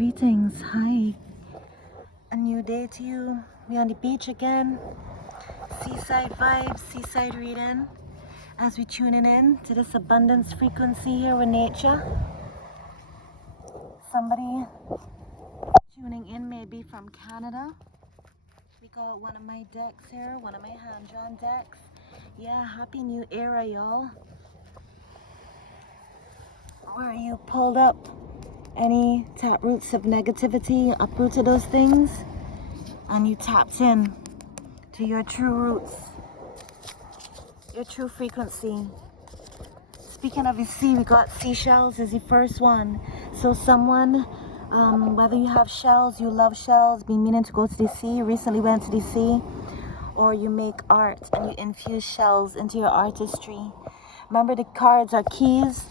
greetings. Hi. A new day to you. We're on the beach again. Seaside vibes, seaside reading. As we tuning in to this abundance frequency here with nature. Somebody tuning in maybe from Canada. We got one of my decks here, one of my hand-drawn decks. Yeah, happy new era, y'all. Where you pulled up any tap roots of negativity, uprooted those things, and you tapped in to your true roots, your true frequency. Speaking of the sea, we got seashells as the first one. So someone, whether you have shells, you love shells, been meaning to go to the sea, recently went to the sea, or you make art and you infuse shells into your artistry. Remember, the cards are keys,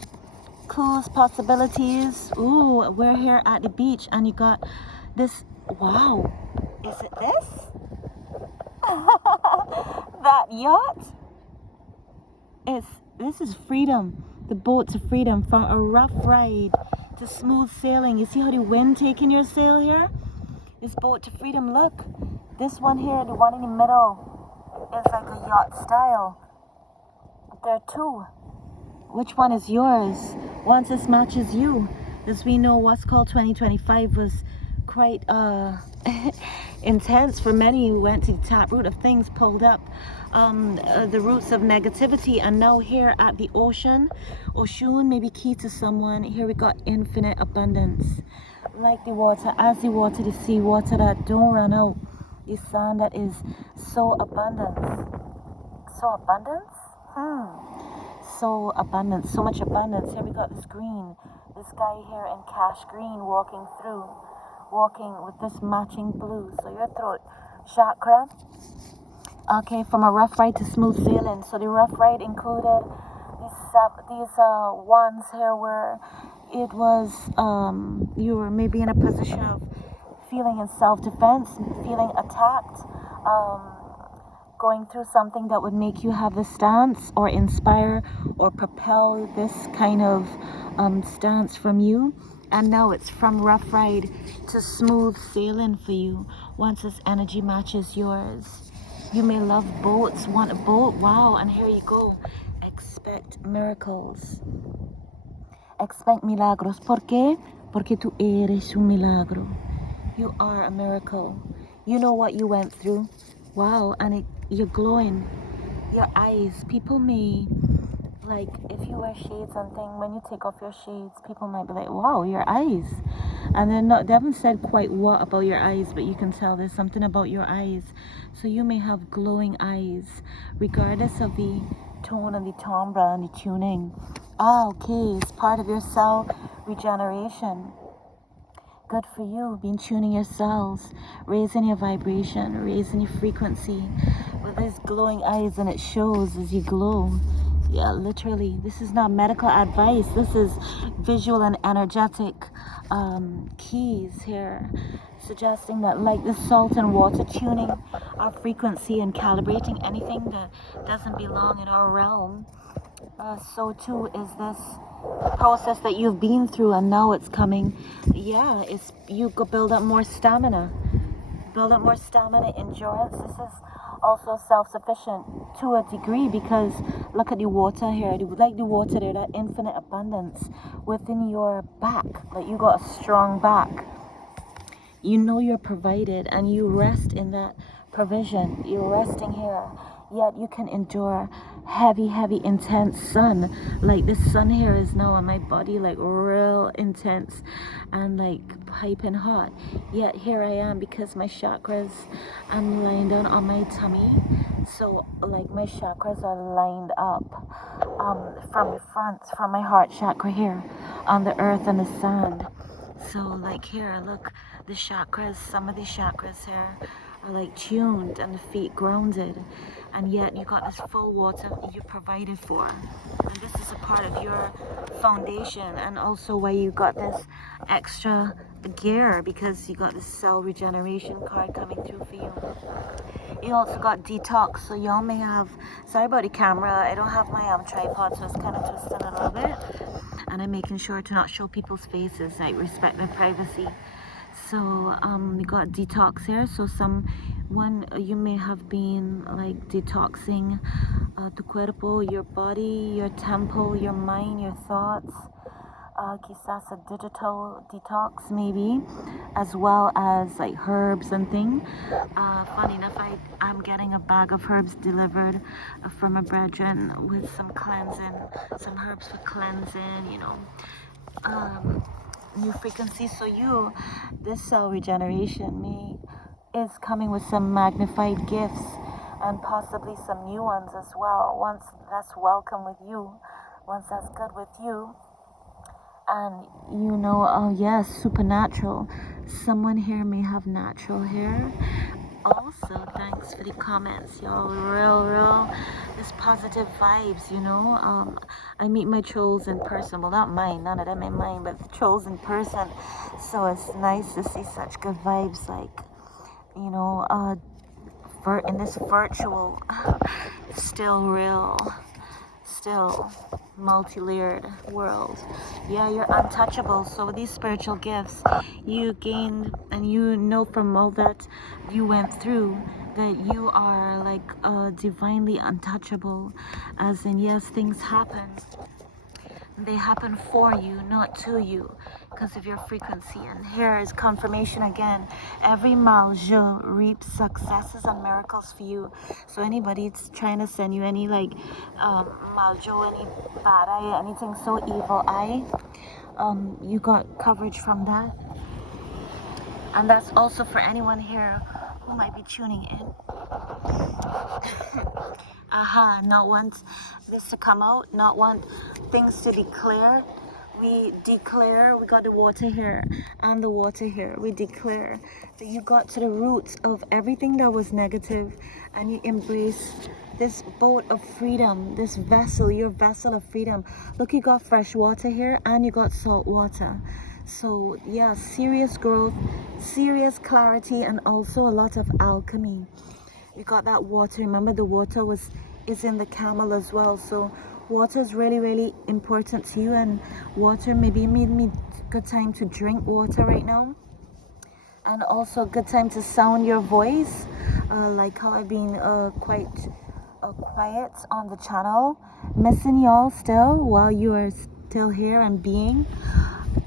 clues, possibilities. Ooh, we're here at the beach and you got this. Wow, is it this? That yacht? This is freedom. The boat to freedom, from a rough ride to smooth sailing. You see how the wind taking your sail here? This boat to freedom, look. This one here, the one in the middle, is like a yacht style. There are two. Which one is yours? Once this matches you, as we know, what's called 2025 was quite intense for many who went to the taproot of things, pulled up the roots of negativity, and now here at the ocean may be key to someone. Here we got infinite abundance, like the water, as the water, the sea water that don't run out, the sand that is so abundant, so abundance, so much abundance. Here we got this green, this guy here in cash green walking with this matching blue. So your throat chakra, okay, from a rough ride to smooth sailing. So the rough ride included these ones here where it was you were maybe in a position of feeling in self-defense, feeling attacked, going through something that would make you have a stance or inspire or propel this kind of stance from you. And now it's from rough ride to smooth sailing for you. Once this energy matches yours, you may love boats, want a boat. Wow, and here you go. Expect miracles. Expect milagros. ¿Por qué? Porque tú eres un milagro. You are a miracle. You know what you went through. Wow, and you're glowing. Your eyes, people may, like, if you wear shades and thing, when you take off your shades, people might be like, wow, your eyes. And they haven't said quite what about your eyes, but you can tell there's something about your eyes. So you may have glowing eyes, regardless of the tone and the timbre and the tuning. Okay, it's part of your cell regeneration. Good for you, been tuning your cells, raising your vibration, raising your frequency with these glowing eyes, and it shows as you glow. Yeah, literally, this is not medical advice. This is visual and energetic keys here, suggesting that, like the salt and water, tuning our frequency and calibrating anything that doesn't belong in our realm. So too is this process that you've been through, and now it's coming. Yeah, it's you go build up more stamina, endurance. This is also self-sufficient to a degree, because look at the water here. Like the water there, that infinite abundance within your back. Like you got a strong back. You know you're provided, and you rest in that provision. You're resting here, yet you can endure heavy, intense sun. Like this sun here is now on my body, like real intense and like piping hot. Yet here I am, because my chakras, I'm lying down on my tummy. So like my chakras are lined up from the front, from my heart chakra here on the earth and the sand. So like here, look, the chakras, some of the chakras here are like tuned and the feet grounded, and yet you got this full water you provided for, and this is a part of your foundation, and also why you got this extra gear, because you got this cell regeneration card coming through for you. You also got detox, so y'all may have, sorry about the camera, I don't have my tripod, so it's kind of twisting a little bit, and I'm making sure to not show people's faces, like respect their privacy. So we got detox here. So you may have been like detoxing tu cuerpo, your body, your temple, your mind, your thoughts. Quizás a digital detox maybe, as well as like herbs and things. Funny enough, I'm getting a bag of herbs delivered from a brethren with some cleansing, some herbs for cleansing, you know, new frequencies. So this cell regeneration is coming with some magnified gifts and possibly some new ones as well. Once that's welcome with you, once that's good with you. And you know, oh yes, supernatural. Someone here may have natural hair. Also, thanks for the comments, y'all. Real, this positive vibes, you know. I meet my trolls in person. Well, not mine, none of them in mine, but the trolls in person. So it's nice to see such good vibes, like, you know, in this virtual, still real, still multi-layered world. Yeah, you're untouchable. So these spiritual gifts you gained, and you know from all that you went through, that you are like divinely untouchable, as in yes, things happen, they happen for you, not to you, because of your frequency. And here is confirmation again. Every maljo reaps successes and miracles for you. So anybody that's trying to send you any like maljo, any bad eye, anything so evil eye, you got coverage from that. And that's also for anyone here who might be tuning in. Not want this to come out, not want things to declare. We declare, we got the water here and the water here. We declare that you got to the roots of everything that was negative, and you embrace this boat of freedom, this vessel, your vessel of freedom. Look, you got fresh water here and you got salt water. So yeah, serious growth, serious clarity, and also a lot of alchemy. You got that water. Remember, the water is in the camel as well. So water is really important to you, and water maybe made me good time to drink water right now, and also good time to sound your voice, like how I've been quite quiet on the channel, missing y'all still while you are still here and being,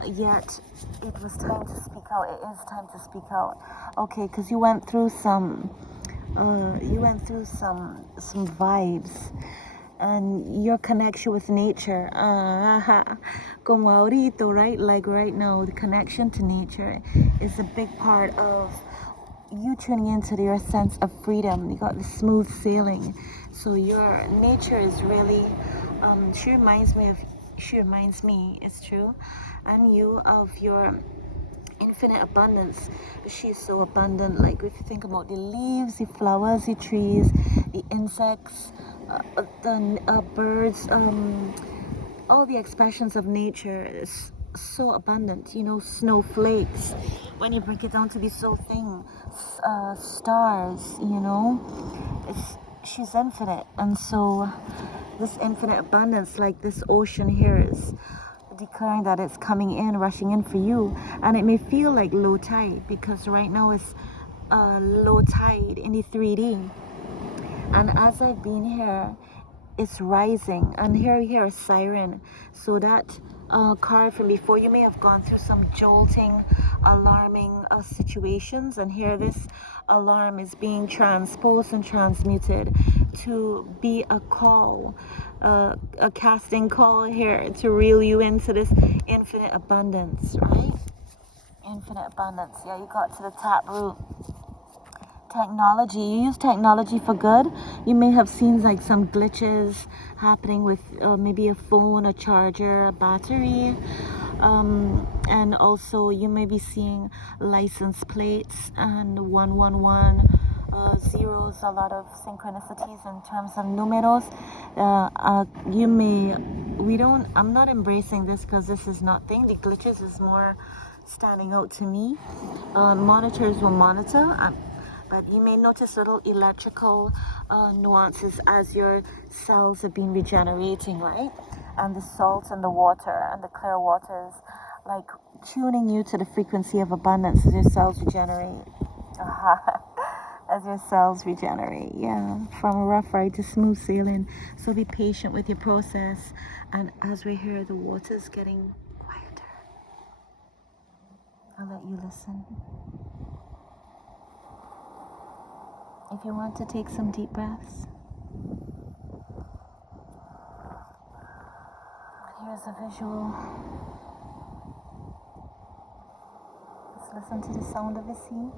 yet it was time to speak out. It is time to speak out. Okay, because you went through some some vibes, and your connection with nature, como ahorita, right? Like right now, the connection to nature is a big part of you tuning into your sense of freedom. You got the smooth sailing. So your nature is really, she reminds me, it's true, and you of your infinite abundance. She's so abundant. Like if you think about the leaves, the flowers, the trees, the insects, the birds, all the expressions of nature is so abundant. You know, snowflakes, when you break it down to be so thin, stars, you know, she's infinite. And so this infinite abundance, like this ocean here, is declaring that it's coming in, rushing in for you. And it may feel like low tide, because right now it's low tide in the 3D, and as I've been here, it's rising. And here you hear a siren. So that card from before, you may have gone through some jolting, alarming situations, and here this alarm is being transposed and transmuted to be a call, a casting call here to reel you into this infinite abundance, right? Infinite abundance. Yeah, you got to the tap root. Technology, you use technology for good. You may have seen like some glitches happening with maybe a phone, a charger, a battery, and also you may be seeing license plates and 111 zeros, a lot of synchronicities in terms of numeros. I'm not embracing this because this is not thing. The glitches is more standing out to me. Monitors will monitor, but you may notice little electrical nuances as your cells have been regenerating, right? And the salt and the water and the clear waters, like tuning you to the frequency of abundance as your cells regenerate. As your cells regenerate, yeah, from a rough ride to smooth sailing. So be patient with your process. And as we hear the water's getting quieter, I'll let you listen. If you want to take some deep breaths, here's a visual. Let's listen to the sound of the sea.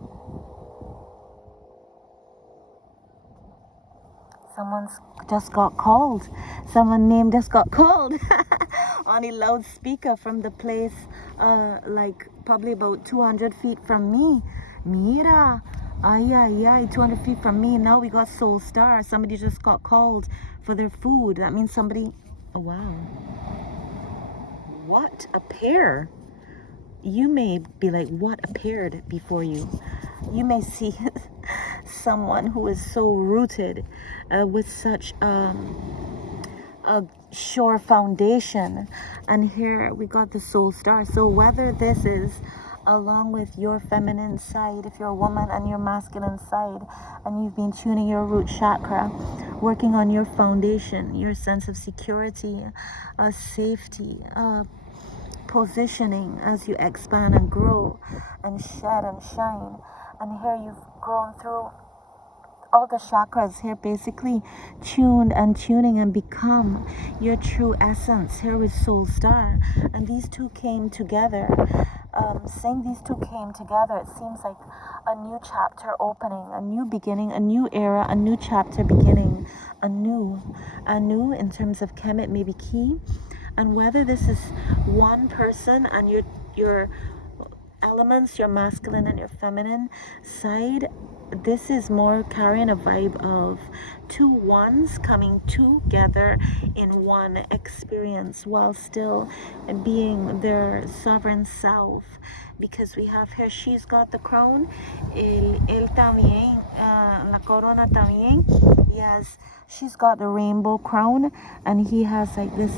Someone's just got called. Someone named just got called on a loudspeaker from the place, like probably about 200 feet from me. Mira, ay, 200 feet from me. Now we got Soul Star. Somebody just got called for their food. That means somebody, oh wow. What appear? You may be like, what appeared before you? You may see someone who is so rooted with such a sure foundation. And here we got the Soul Star. So whether this is along with your feminine side, if you're a woman, and your masculine side, and you've been tuning your root chakra, working on your foundation, your sense of security, safety, positioning as you expand and grow and shed and shine. And here you've grown through all the chakras here, basically tuned and tuning and become your true essence here with Soul Star. And these two came together. Saying these two came together, it seems like a new chapter opening, a new beginning, a new era, a new chapter beginning, a new in terms of chem, it may be key. And whether this is one person and your elements, your masculine and your feminine side, this is more carrying a vibe of two ones coming together in one experience while still being their sovereign self. Because we have here, she's got the crown, él también, la corona también. Yes, she's got the rainbow crown, and he has like this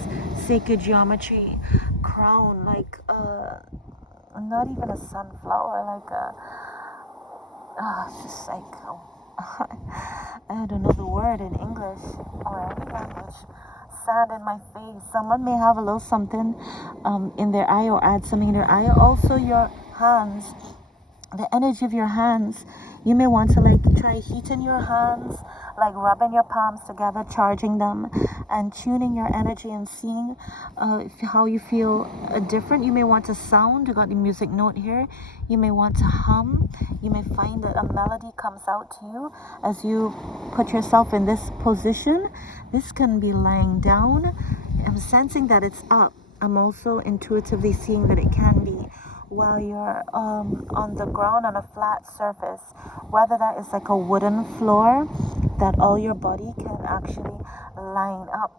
sacred geometry crown, like not even a sunflower, like it's just like I don't know the word in English or any language. Sand in my face. Someone may have a little something in their eye, or add something in their eye. Also your hands, the energy of your hands. You may want to like try heating your hands, like rubbing your palms together, charging them, and tuning your energy and seeing how you feel different. You may want to sound. You got the music note here. You may want to hum. You may find that a melody comes out to you as you put yourself in this position. This can be lying down. I'm sensing that it's up. I'm also intuitively seeing that it can be while you're on the ground on a flat surface, whether that is like a wooden floor that all your body can actually line up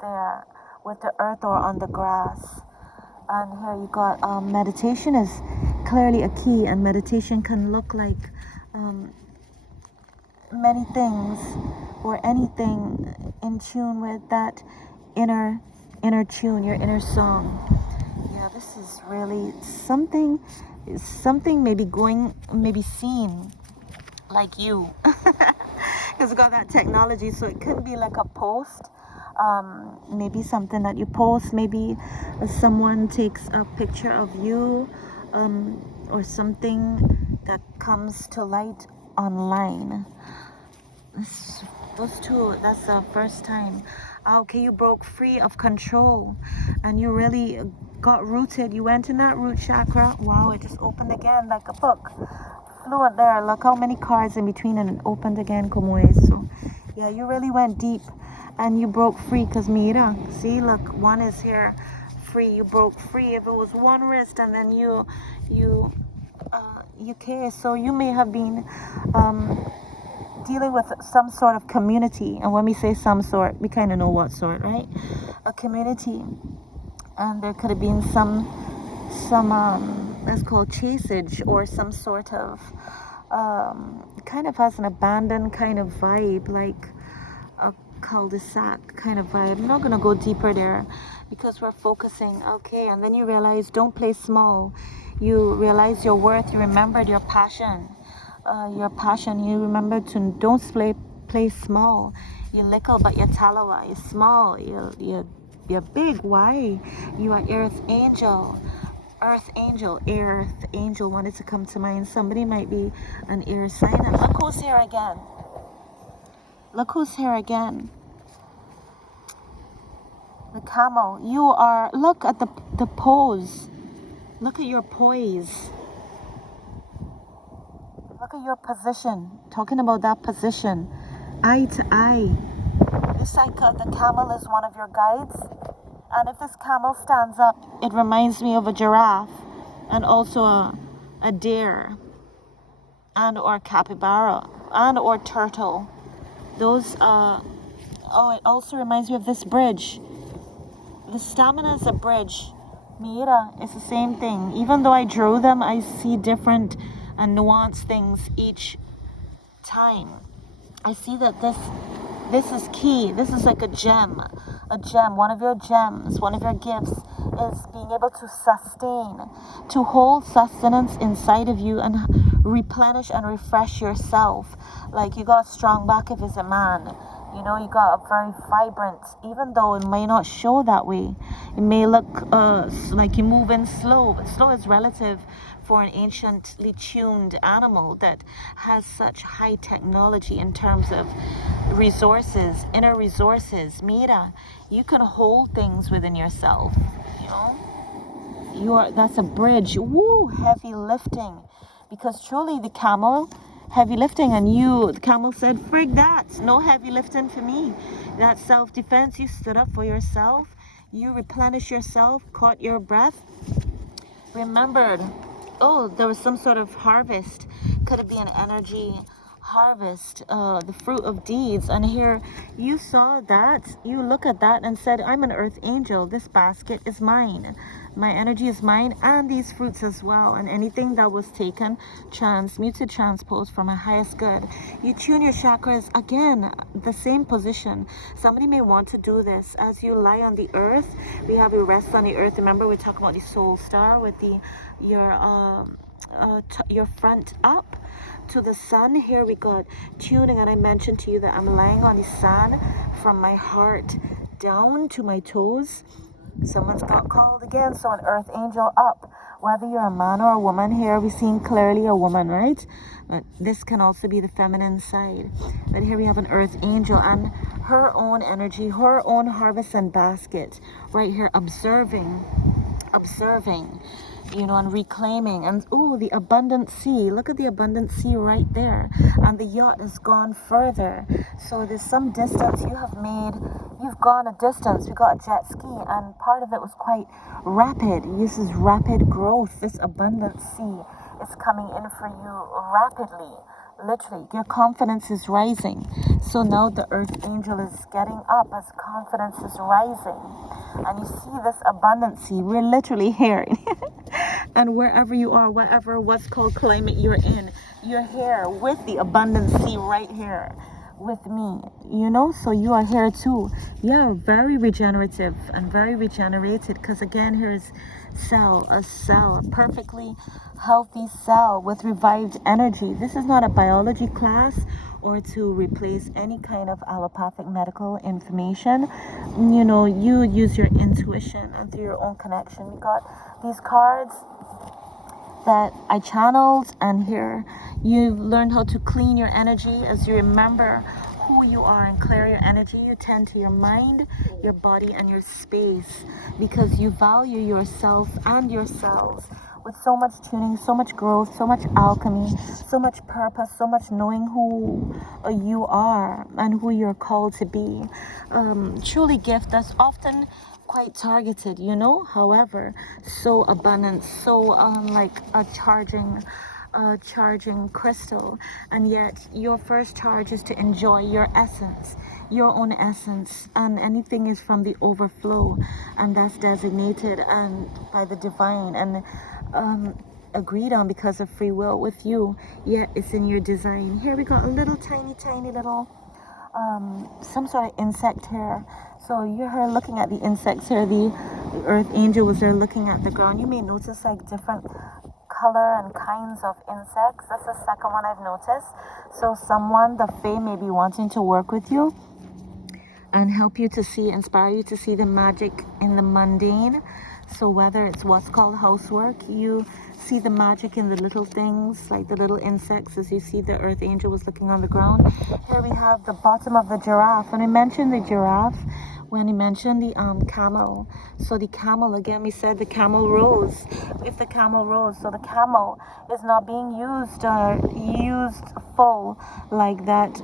there with the earth, or on the grass. And here you got meditation is clearly a key, and meditation can look like many things or anything in tune with that inner tune, your inner song. Yeah, this is really something maybe seen like you. Because we got that technology, so it could be like a post, maybe something that you post, maybe someone takes a picture of you, or something that comes to light online. Those two, that's the first time. Okay, you broke free of control and you really got rooted. You went in that root chakra. Wow, it just opened again like a book. Fluent there. Look how many cards in between, and it opened again como eso. Yeah, you really went deep and you broke free. Because mira, see, look, one is here free. You broke free. If it was one wrist and then you care. So you may have been dealing with some sort of community, and when we say some sort, we kind of know what sort, right? A community, and there could have been some that's called chaseage, or some sort of kind of has an abandoned kind of vibe, like a cul-de-sac kind of vibe. I'm not going to go deeper there because we're focusing. Okay, and then you realize, don't play small. You realize your worth. You remembered your passion. You remember to don't play small. You're little but you're talawa. You're small. You're big. Why? You are earth angel. Earth angel wanted to come to mind. Somebody might be an air sign. And look who's here again. Look who's here again. The camel. You are, look at the pose. Look at your poise. Look at your position. Talking about that position. Eye to eye. This cycle, the camel is one of your guides. And if this camel stands up, it reminds me of a giraffe and also a deer and or capybara and or turtle. Those, it also reminds me of this bridge. The stamina is a bridge. Mira, it's the same thing. Even though I drew them, I see different and nuanced things each time. I see that this is key. This is like a gem. One of your gems, one of your gifts is being able to sustain, to hold sustenance inside of you and replenish and refresh yourself. Like you got a strong back if it's a man. You know, you got a very vibrant, even though it may not show that way. It may look like you're moving slow, but slow is relative for an anciently tuned animal that has such high technology in terms of resources, inner resources. Mira, you can hold things within yourself, you know? That's a bridge. Woo, heavy lifting. Because truly the camel, heavy lifting, and the camel said, frig that, no heavy lifting for me. That self-defense, you stood up for yourself, you replenished yourself, caught your breath, remembered, there was some sort of harvest. Could it be an energy harvest, the fruit of deeds? And here you saw that, you look at that and said, I'm an earth angel, this basket is mine, my energy is mine, and these fruits as well, and anything that was taken, transmuted, transposed from my highest good. You tune your chakras again, the same position. Somebody may want to do this as you lie on the earth. We have you rest on the earth. Remember, we're talking about the soul star with your front up to the sun. Here we got tuning, and I mentioned to you that I'm lying on the sand from my heart down to my toes. Someone's got called again, so an earth angel up. Whether you're a man or a woman, here we're seeing clearly a woman, right? But this can also be the feminine side. But here we have an earth angel and her own energy, her own harvest and basket, right here, observing, and reclaiming. And the abundant sea, look at the abundant sea right there, and the yacht has gone further. So there's some distance you have made. You've gone a distance. We got a jet ski, and part of it was quite rapid. This is rapid growth. This abundant sea is coming in for you rapidly. Literally, your confidence is rising. So now the earth angel is getting up as confidence is rising. And you see this abundance. We're literally here. And wherever you are, what's called climate you're in, you're here with the abundance right here with me, so you are here too. Yeah, very regenerative and very regenerated, because again, here's a perfectly healthy cell with revived energy. This is not a biology class or to replace any kind of allopathic medical information. You use your intuition and through your own connection. We got these cards that I channeled, and here you've learned how to clean your energy as you remember who you are and clear your energy. You tend to your mind, your body, and your space, because you value yourself and your cells with so much tuning, so much growth, so much alchemy, so much purpose, so much knowing who you are and who you're called to be. Truly gift that's often quite targeted, however, so abundant, so like a charging crystal. And yet your first charge is to enjoy your essence, your own essence, and anything is from the overflow, and that's designated and by the divine and agreed on because of free will with you, yet it's in your design. Here we got a little tiny little some sort of insect here. So you're here looking at the insects here. The earth angel was there looking at the ground. You may notice like different color and kinds of insects. That's the second one I've noticed. So someone, the Fae, may be wanting to work with you and help you to see, inspire you to see the magic in the mundane. So whether it's what's called housework, you see the magic in the little things, like the little insects, as you see the earth angel was looking on the ground. Here we have the bottom of the giraffe. And I mentioned the giraffe when he mentioned the camel. So the camel, again, we said the camel rose. If the camel rose, so the camel is not being used full like that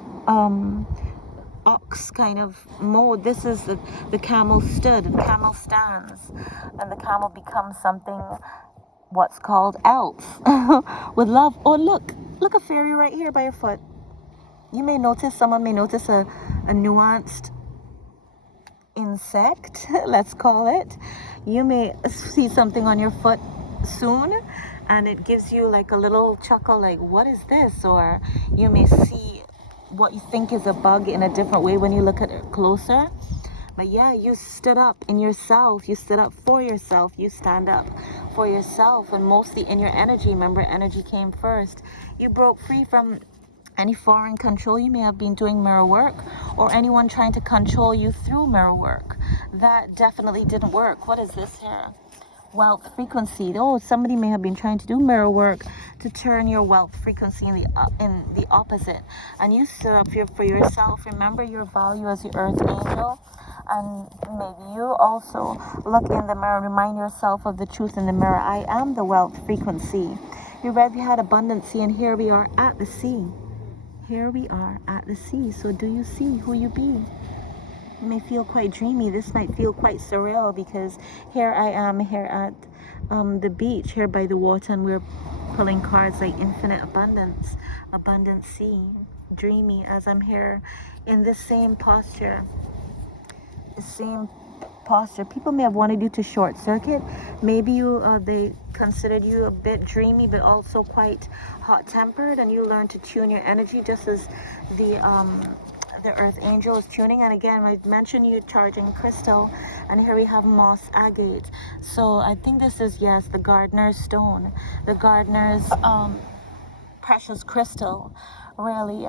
ox kind of mode. This is the camel stood, the camel stands, and the camel becomes something what's called else with love. Oh, look, a fairy right here by your foot. You may notice, someone may notice a nuanced insect, let's call it. You may see something on your foot soon, and it gives you like a little chuckle, like, what is this? Or you may see what you think is a bug in a different way when you look at it closer. But yeah, you stood up in yourself. You stood up for yourself. You stand up for yourself, and mostly in your energy. Remember, energy came first. You broke free from any foreign control. You may have been doing mirror work, or anyone trying to control you through mirror work. That definitely didn't work. What is this here? Wealth frequency. Oh, somebody may have been trying to do mirror work to turn your wealth frequency in the opposite, and you stood up here for yourself. Remember your value as the earth angel, and maybe you also look in the mirror, remind yourself of the truth in the mirror. I am the wealth frequency. You read we had abundantSea, and here we are at the sea. Here we are at the sea. So do you see who you be? You may feel quite dreamy. This might feel quite surreal, because here I am here at the beach, here by the water, and we're pulling cards like infinite abundance, abundantSea, dreamy, as I'm here in this same posture. The same posture. People may have wanted you to short circuit. Maybe they considered you a bit dreamy, but also quite hot tempered, and you learn to tune your energy just as the earth angel is tuning. And again, I mentioned you charging crystal, and here we have moss agate. So I think this is, yes, the gardener's stone, the gardener's precious crystal, really.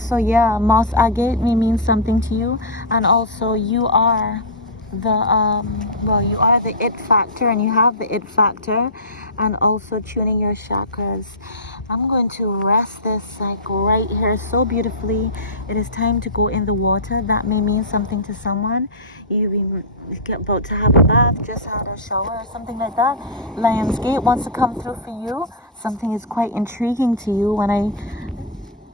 So yeah, moss agate may mean something to you, and also you are the you are the it factor, and you have the it factor, and also tuning your chakras. I'm going to rest this like right here so beautifully. It is time to go in the water. That may mean something to someone. You're about to have a bath, just had a shower, or something like that. Lion's Gate wants to come through for you. Something is quite intriguing to you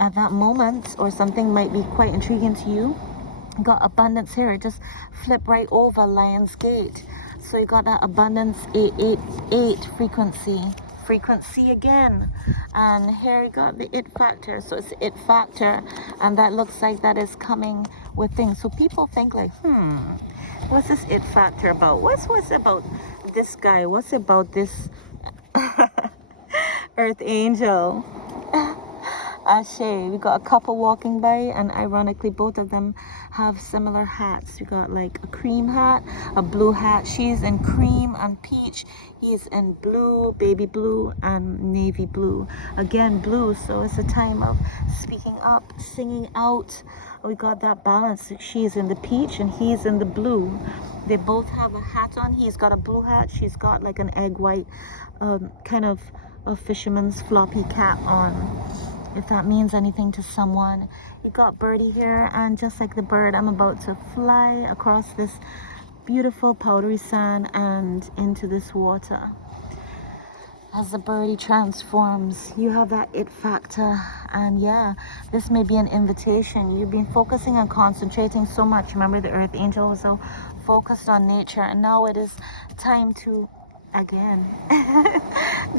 at that moment, or something might be quite intriguing to you. Got abundance here. Just flip right over Lion's Gate. So you got that abundance 888 frequency again, and here you got the it factor. So it's the it factor, and that looks like that is coming with things. So people think like, what's this it factor about? What's about this guy? What's about this earth angel? Ashe. We got a couple walking by, and ironically both of them have similar hats. We got like a cream hat, a blue hat. She's in cream and peach. He's in blue, baby blue, and navy blue. Again, blue. So it's a time of speaking up, singing out. We got that balance. She's in the peach and he's in the blue. They both have a hat on. He's got a blue hat. She's got like an egg white kind of a fisherman's floppy cap on, if that means anything to someone. You got birdie here, and just like the bird, I'm about to fly across this beautiful powdery sand and into this water. As the birdie transforms, you have that it factor, and yeah, this may be an invitation. You've been focusing and concentrating so much. Remember, the earth angel was so focused on nature, and now it is time to again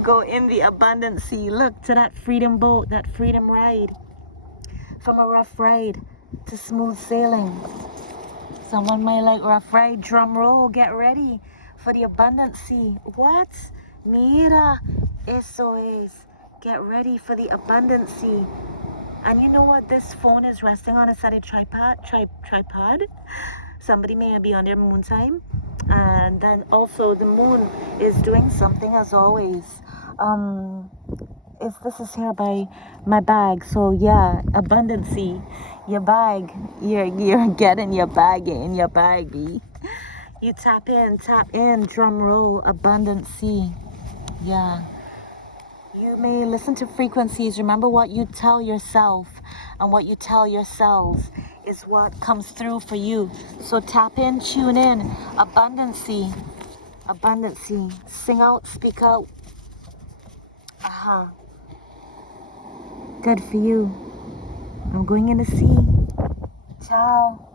go in the abundantSea. Look to that freedom boat, that freedom ride, from a rough ride to smooth sailing. Someone might like rough ride. Drum roll, get ready for the abundantSea. What? Mira, eso es. Get ready for the abundantSea. And you know what this phone is resting on? It's at a tripod. Somebody may be on their moon time. And then also the moon is doing something as always. This is here by my bag. So yeah, abundantSea, your bag. You're getting your bag in your baggie. You tap in, drum roll, abundantSea. Yeah. You may listen to frequencies. Remember what you tell yourself, and what you tell yourselves is what comes through for you. So tap in, tune in, abundantSea, abundantSea. Sing out, speak out. Good for you. I'm going in the sea. Ciao.